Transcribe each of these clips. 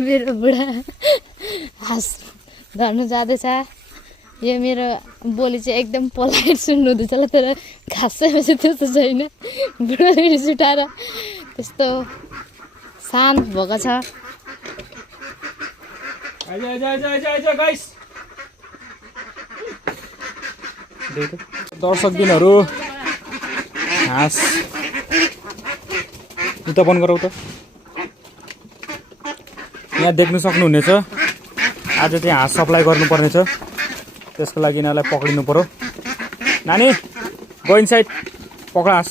मेरो बुढा हाँस धर्नु जाँदैछ। यो मेरो बोली चाहिँ एकदम पोलाइट सुन्नु हुँदैछ ल, तर खासै चाहिँ त्यस्तो छैन। बुढा रिस उठाएर त्यस्तो शान्त भएको छ। दर्शकबिनहरू हाँस उता बन्द गरौ त। यहाँ देख्न सक्नुहुनेछ आज चाहिँ हाँस सप्लाई गर्नुपर्ने छ, त्यसको लागि यिनीहरूलाई पक्रिनु पर्यो। नानी गो इनसाइड, पक्र हाँस।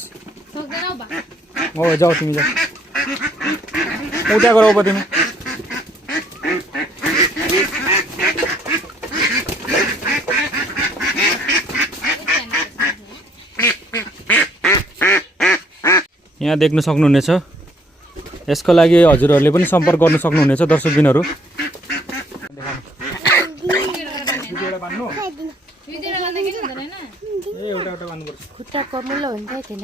हो जाऊ तिमी जाऊ, उता गरौ पो तिमी। यहाँ देख्न सक्नुहुनेछ, यसको लागि हजुरहरूले पनि सम्पर्क गर्न सक्नुहुनेछ दर्शकबिनहरू। खुट्टाको मुलो हुन्छ थिएन।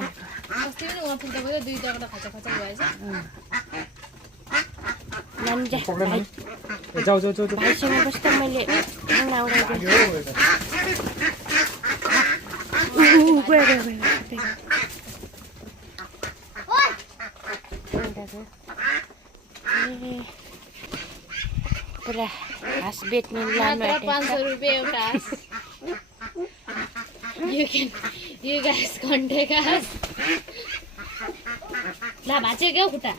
जाऊ जाऊ जाऊ भाइसँग बस्दा मैले पुरा हाँस बेच्ने लानु 500 रुपियाँ एउटा हाँस। यो घाँस घन्टे घाँस ला भाँच्यो क्या खुट्टा।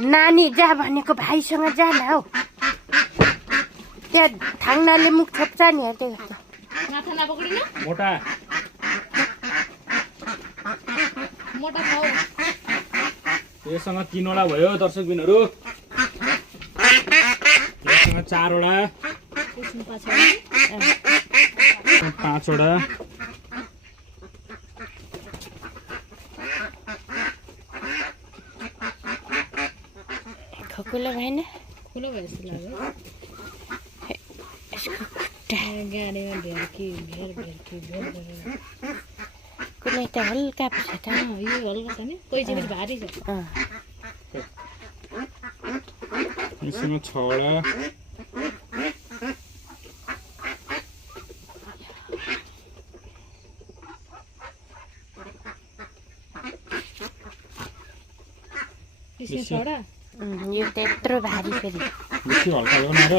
नानी जा भनेको भाइसँग जा न हौ, त्यहाँ थाङ्नाले मुख छोप्छ नि हेर्दै गर्छ। माथा नपक्रिनु मोटा मोटा खाऊ। योसँग 3 वटा भयो दर्शकबिनहरू, योसँग 4 वटा, 5 वटा। खुकुलो भएन, खुलो भयो जस्तो लाग्यो। गाडीमा भेर कुनै त हल्का पो छ त। यो हल्का छ नि, कोही चाहिँ फेरि भारी छ। यसमा 6 वटा। यो त यत्रो भारी फेरि बेसी हल्का हो न र